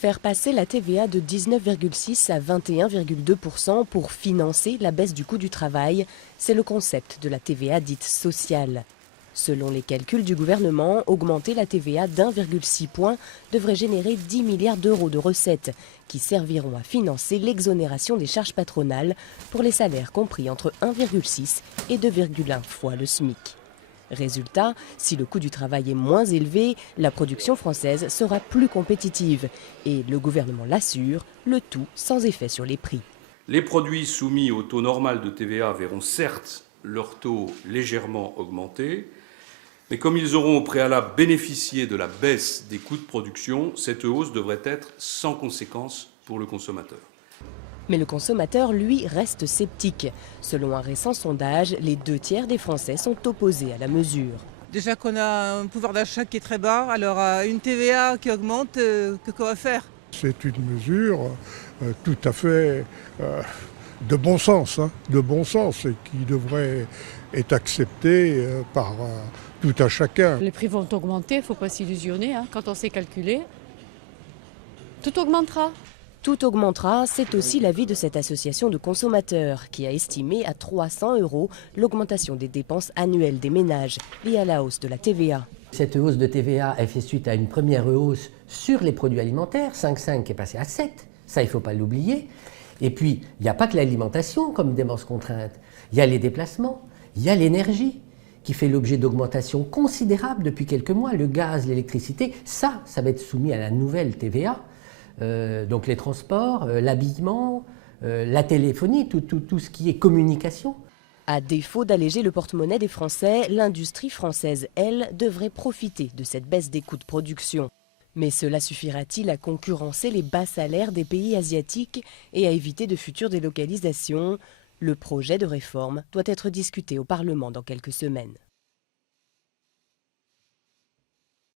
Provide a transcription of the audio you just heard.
Faire passer la TVA de 19,6 à 21,2% pour financer la baisse du coût du travail, c'est le concept de la TVA dite sociale. Selon les calculs du gouvernement, augmenter la TVA d'1,6 point devrait générer 10 milliards d'euros de recettes qui serviront à financer l'exonération des charges patronales pour les salaires compris entre 1,6 et 2,1 fois le SMIC. Résultat, si le coût du travail est moins élevé, la production française sera plus compétitive. Et le gouvernement l'assure, le tout sans effet sur les prix. Les produits soumis au taux normal de TVA verront certes leur taux légèrement augmenter, mais comme ils auront au préalable bénéficié de la baisse des coûts de production, cette hausse devrait être sans conséquence pour le consommateur. Mais le consommateur, lui, reste sceptique. Selon un récent sondage, les 2/3 des Français sont opposés à la mesure. Déjà qu'on a un pouvoir d'achat qui est très bas, alors une TVA qui augmente, que qu'on va faire? C'est une mesure tout à fait de bon sens, et qui devrait être acceptée par tout un chacun. Les prix vont augmenter, il ne faut pas s'illusionner, quand on sait calculer. Tout augmentera. Tout augmentera, c'est aussi l'avis de cette association de consommateurs qui a estimé à 300 € l'augmentation des dépenses annuelles des ménages liées à la hausse de la TVA. Cette hausse de TVA, elle fait suite à une première hausse sur les produits alimentaires, 5,5 qui est passé à 7, ça il ne faut pas l'oublier. Et puis, il n'y a pas que l'alimentation comme dépense contrainte, il y a les déplacements, il y a l'énergie qui fait l'objet d'augmentations considérables depuis quelques mois, le gaz, l'électricité, ça va être soumis à la nouvelle TVA. Donc les transports, l'habillement, la téléphonie, tout ce qui est communication. À défaut d'alléger le porte-monnaie des Français, l'industrie française, elle, devrait profiter de cette baisse des coûts de production. Mais cela suffira-t-il à concurrencer les bas salaires des pays asiatiques et à éviter de futures délocalisations ? Le projet de réforme doit être discuté au Parlement dans quelques semaines.